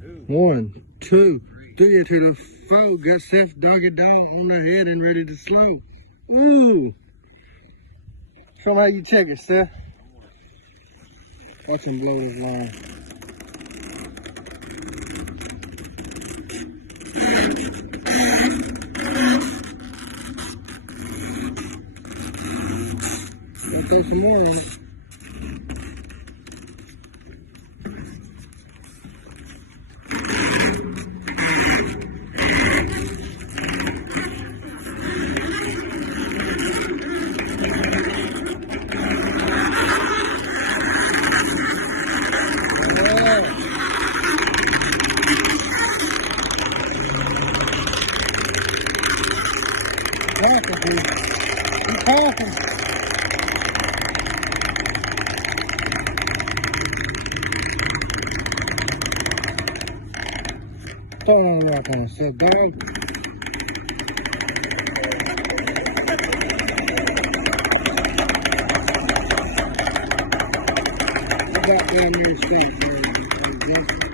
1, 2, 3 into the 4. Good safe doggy dog on the head and ready to slow. Ooh. Show 'em how you check it, Steph. Watch him blow this line. I'll throw some more on it. Keep talking. Throw on the rock on it, set dog. I got down there straight there.